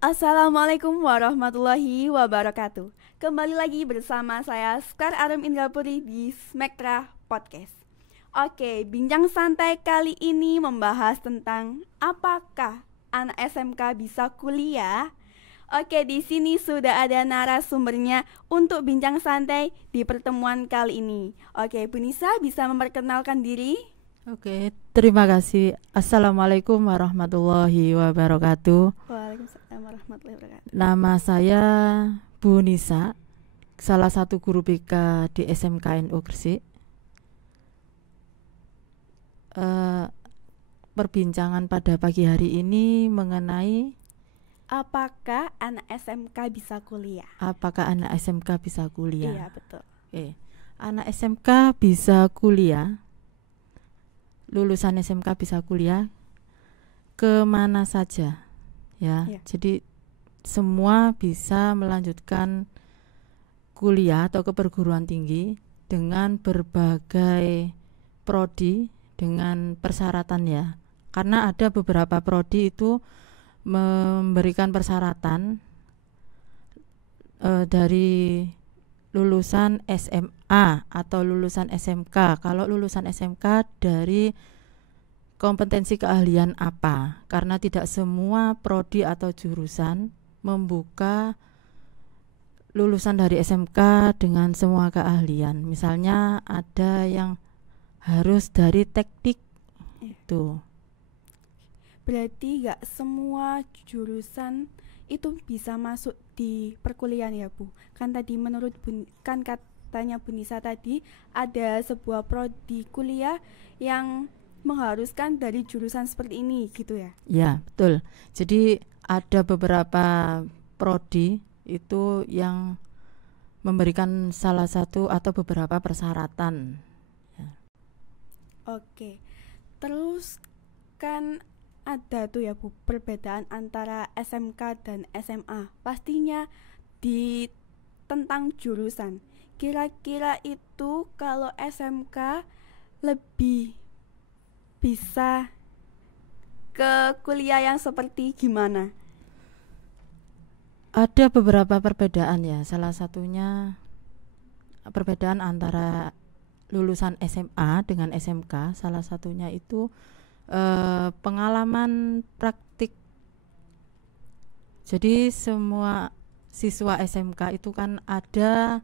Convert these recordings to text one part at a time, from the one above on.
Assalamualaikum warahmatullahi wabarakatuh. Kembali lagi bersama saya Skar Arum Indrapuri di Smektra Podcast. Oke, bincang santai kali ini membahas tentang apakah anak SMK bisa kuliah. Oke, di sini sudah ada narasumbernya untuk bincang santai di pertemuan kali ini. Oke, Bu Nisa bisa memperkenalkan diri? Oke, terima kasih. Assalamualaikum warahmatullahi wabarakatuh. Waalaikumsalam warahmatullahi wabarakatuh. Nama saya Bu Nisa, salah satu guru BK di SMKNU Gresik. Perbincangan pada pagi hari ini mengenai Apakah anak SMK bisa kuliah? apakah anak SMK bisa kuliah. Iya, betul. Oke, anak SMK bisa kuliah, lulusan SMK bisa kuliah kemana saja, ya. Iya. Jadi semua bisa melanjutkan kuliah atau ke perguruan tinggi dengan berbagai prodi dengan persyaratan, ya. Karena ada beberapa prodi itu memberikan persyaratan dari lulusan SMA atau lulusan SMK. Kalau lulusan SMK dari kompetensi keahlian apa, karena tidak semua prodi atau jurusan membuka lulusan dari SMK dengan semua keahlian. Misalnya ada yang harus dari teknik itu. Berarti gak semua jurusan itu bisa masuk di perkuliahan ya Bu. Kan tadi menurut kan katanya Bu Nisa tadi ada sebuah prodi kuliah yang mengharuskan dari jurusan seperti ini gitu ya. Ya, betul. Jadi ada beberapa prodi itu yang memberikan salah satu atau beberapa persyaratan. Oke. Terus kan ada tuh ya Bu perbedaan antara SMK dan SMA. Pastinya di tentang jurusan. Kira-kira itu kalau SMK lebih bisa ke kuliah yang seperti gimana? Ada beberapa perbedaan, ya. Salah satunya perbedaan antara lulusan SMA dengan SMK. Salah satunya itu pengalaman praktik. Jadi semua siswa SMK itu kan ada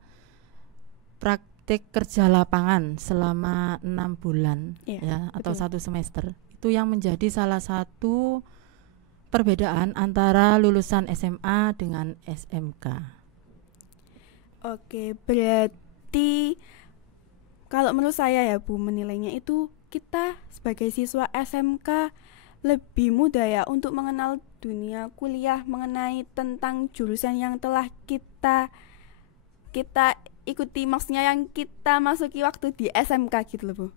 praktik kerja lapangan selama 6 bulan, ya, atau betul. 1 semester. Itu yang menjadi salah satu perbedaan antara lulusan SMA dengan SMK. Oke, berarti kalau menurut saya ya Bu menilainya itu kita sebagai siswa SMK lebih mudah ya untuk mengenal dunia kuliah mengenai tentang jurusan yang telah kita ikuti, maksudnya yang kita masuki waktu di SMK gitu loh Bu.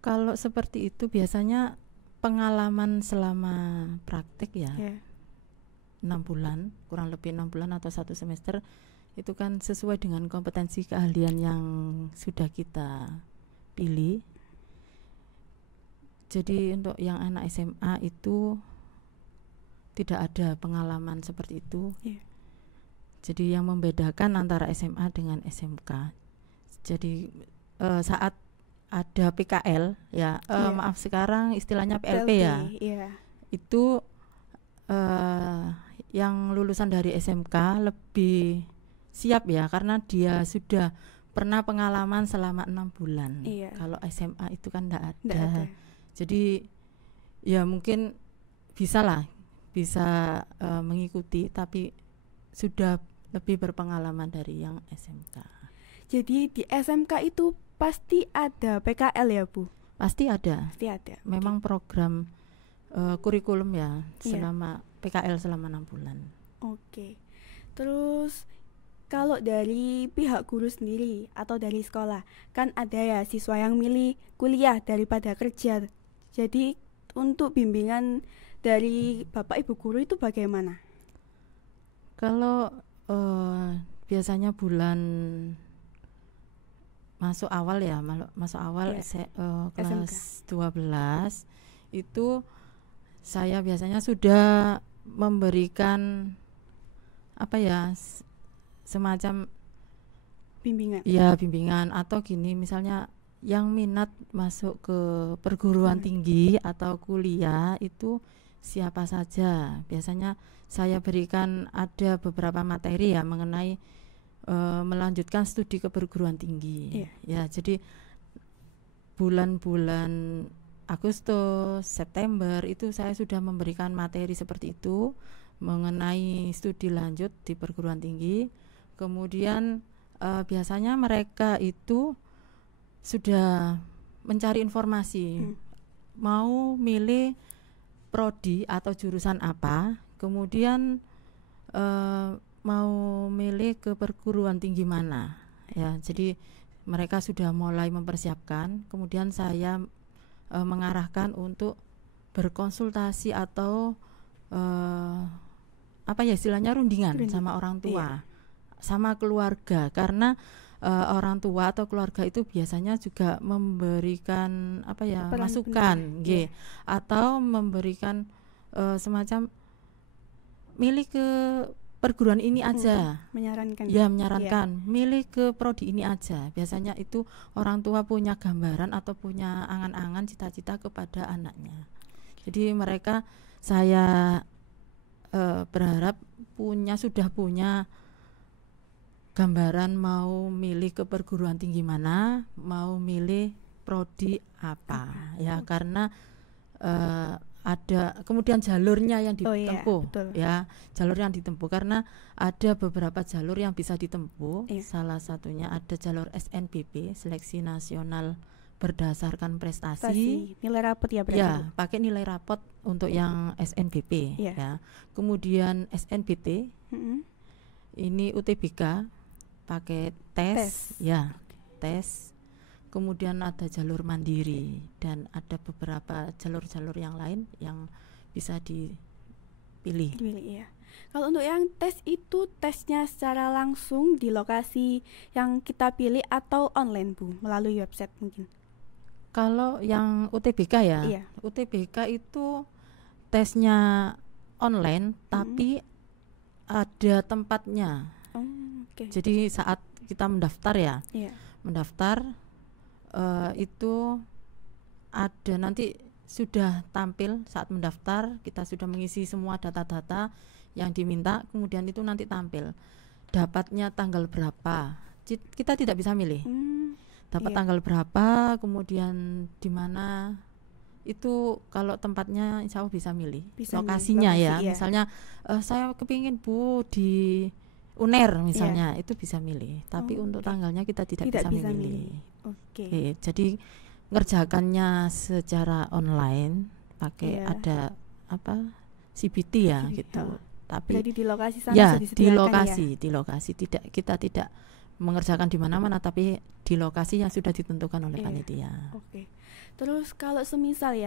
Kalau seperti itu biasanya pengalaman selama praktik, ya. 6 bulan, kurang lebih 6 bulan atau 1 semester, itu kan sesuai dengan kompetensi keahlian yang sudah kita pilih. Jadi untuk yang anak SMA itu tidak ada pengalaman seperti itu. Jadi yang membedakan antara SMA dengan SMK. Jadi saat ada PKL, ya, maaf sekarang istilahnya PLP, ya. Itu yang lulusan dari SMK lebih siap, ya, karena dia sudah pernah pengalaman selama 6 bulan. Kalau SMA itu kan tidak ada. Jadi ya mungkin bisa mengikuti, tapi sudah lebih berpengalaman dari yang SMK. Jadi di SMK itu pasti ada PKL ya Bu? Pasti ada. Memang program kurikulum, ya, selama PKL selama 6 bulan. Oke. Terus kalau dari pihak guru sendiri atau dari sekolah, kan ada ya siswa yang milih kuliah daripada kerja. Jadi untuk bimbingan dari Bapak Ibu guru itu bagaimana? Kalau biasanya bulan masuk awal, ya, kelas 12 itu saya biasanya sudah memberikan apa ya, semacam bimbingan atau gini, misalnya yang minat masuk ke perguruan tinggi atau kuliah itu siapa saja. Biasanya saya berikan ada beberapa materi ya mengenai melanjutkan studi ke perguruan tinggi. Ya, jadi bulan-bulan Agustus, September itu saya sudah memberikan materi seperti itu mengenai studi lanjut di perguruan tinggi. Kemudian biasanya mereka itu sudah mencari informasi, mau milih prodi atau jurusan apa, kemudian mau milih ke perguruan tinggi mana. Ya, jadi mereka sudah mulai mempersiapkan. Kemudian saya mengarahkan untuk berkonsultasi atau apa ya istilahnya rundingan sama orang tua. Sama keluarga, karena orang tua atau keluarga itu biasanya juga memberikan apa ya masukan, atau memberikan semacam milih ke perguruan ini aja, menyarankan milih ke prodi ini aja. Biasanya itu orang tua punya gambaran atau punya angan-angan cita-cita kepada anaknya. Jadi mereka saya berharap sudah punya gambaran mau milih ke perguruan tinggi mana, mau milih prodi apa, ya karena ada kemudian jalurnya yang ditempuh, jalur yang ditempuh karena ada beberapa jalur yang bisa ditempuh. Salah satunya ada jalur SNBP, Seleksi Nasional Berdasarkan Prestasi, nilai rapot ya berarti. Ya, pakai nilai rapot untuk yang SNBP, ya. Kemudian SNBT, ini UTBK. Pakai tes. Kemudian ada jalur mandiri dan ada beberapa jalur-jalur yang lain yang bisa dipilih. Kalau untuk yang tes itu tesnya secara langsung di lokasi yang kita pilih atau online Bu, melalui website mungkin? Kalau yang UTBK UTBK itu tesnya online tapi ada tempatnya. Jadi saat kita mendaftar mendaftar itu ada nanti sudah tampil saat mendaftar, kita sudah mengisi semua data-data yang diminta, kemudian itu nanti tampil dapatnya tanggal berapa. Kita tidak bisa milih dapat tanggal berapa, kemudian di mana. Itu kalau tempatnya insya Allah bisa milih lokasinya misalnya saya kepingin Bu di UNER misalnya, itu bisa milih, tapi untuk tanggalnya kita tidak bisa milih. Jadi ngerjakannya secara online pakai ada apa CBT gitu. Tapi jadi di lokasi sana di lokasi kita tidak mengerjakan di mana-mana, tapi di lokasi yang sudah ditentukan oleh panitia. Terus kalau semisal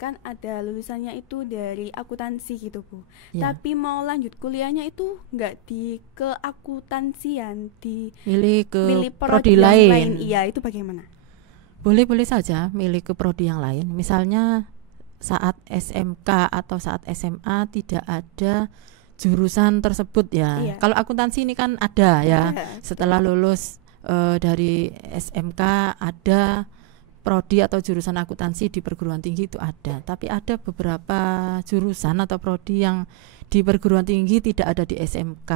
kan ada lulusannya itu dari akuntansi gitu Bu, tapi mau lanjut kuliahnya itu nggak di keakuntansian, milih prodi lain. Itu bagaimana? Boleh saja milih ke prodi yang lain. Misalnya saat SMK atau saat SMA tidak ada jurusan tersebut Kalau akuntansi ini kan ada setelah lulus dari SMK ada prodi atau jurusan akuntansi di perguruan tinggi itu ada, tapi ada beberapa jurusan atau prodi yang di perguruan tinggi tidak ada di SMK.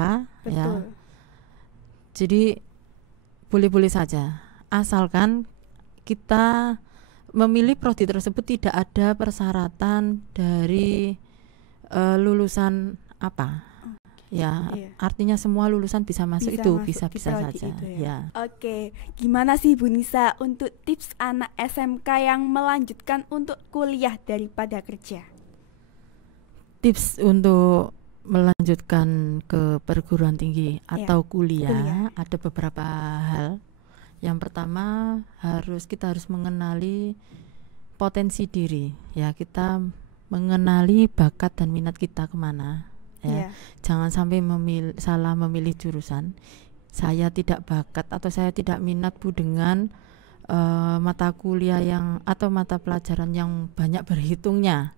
Jadi boleh-boleh saja asalkan kita memilih prodi tersebut tidak ada persyaratan dari lulusan apa. Artinya semua lulusan bisa masuk bisa saja. Gimana sih Bu Nisa untuk tips anak SMK yang melanjutkan untuk kuliah daripada kerja? Tips untuk melanjutkan ke perguruan tinggi atau kuliah ada beberapa hal. Yang pertama kita harus mengenali potensi diri. Kita mengenali bakat dan minat kita kemana. Jangan sampai salah memilih jurusan. Saya tidak bakat atau saya tidak minat Bu dengan mata kuliah yang atau mata pelajaran yang banyak berhitungnya.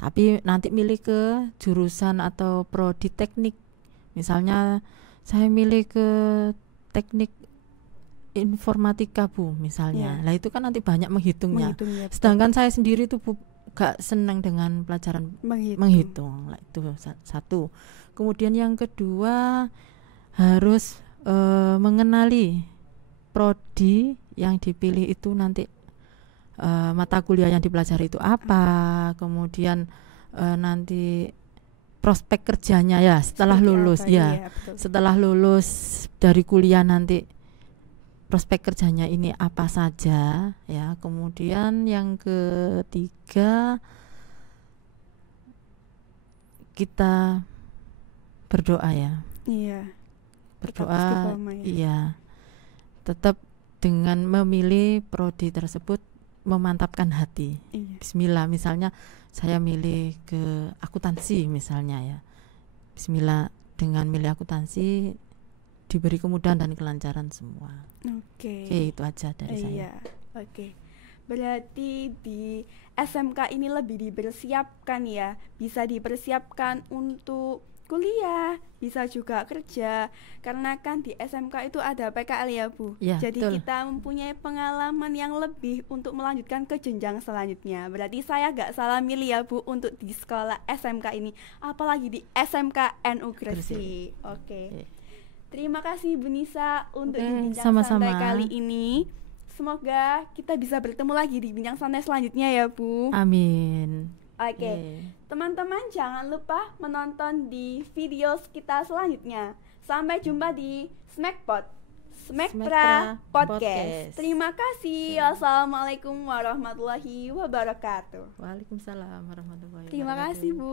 Tapi nanti milih ke jurusan atau prodi teknik. Misalnya saya milih ke teknik informatika Bu misalnya. Lah itu kan nanti banyak menghitungnya. Sedangkan saya sendiri tuh gak senang dengan pelajaran menghitung. Lah itu satu. Kemudian yang kedua harus mengenali prodi yang dipilih itu nanti mata kuliah yang dipelajari itu apa, kemudian nanti prospek kerjanya ya setelah lulus setelah lulus dari kuliah nanti prospek kerjanya ini apa saja ya. Kemudian yang ketiga kita berdoa ya. Berdoa tetap dengan memilih prodi tersebut memantapkan hati. Bismillah, misalnya saya milih ke akuntansi misalnya ya. Bismillah, dengan milih akuntansi diberi kemudahan dan kelancaran semua. Oke, itu aja dari saya. Berarti di SMK ini lebih dipersiapkan ya, bisa dipersiapkan untuk kuliah, bisa juga kerja, karena kan di SMK itu ada PKL ya Bu. Jadi betul. Kita mempunyai pengalaman yang lebih untuk melanjutkan ke jenjang selanjutnya. Berarti saya gak salah milih ya Bu untuk di sekolah SMK ini, apalagi di SMK NU Gresik. Terima kasih Bu Nisa untuk bincang santai kali ini. Semoga kita bisa bertemu lagi di bincang santai selanjutnya ya Bu. Amin. Teman-teman jangan lupa menonton di video kita selanjutnya. Sampai jumpa di Smektra Podcast. Terima kasih. Wassalamualaikum warahmatullahi wabarakatuh. Waalaikumsalam warahmatullahi wabarakatuh. Terima kasih Bu.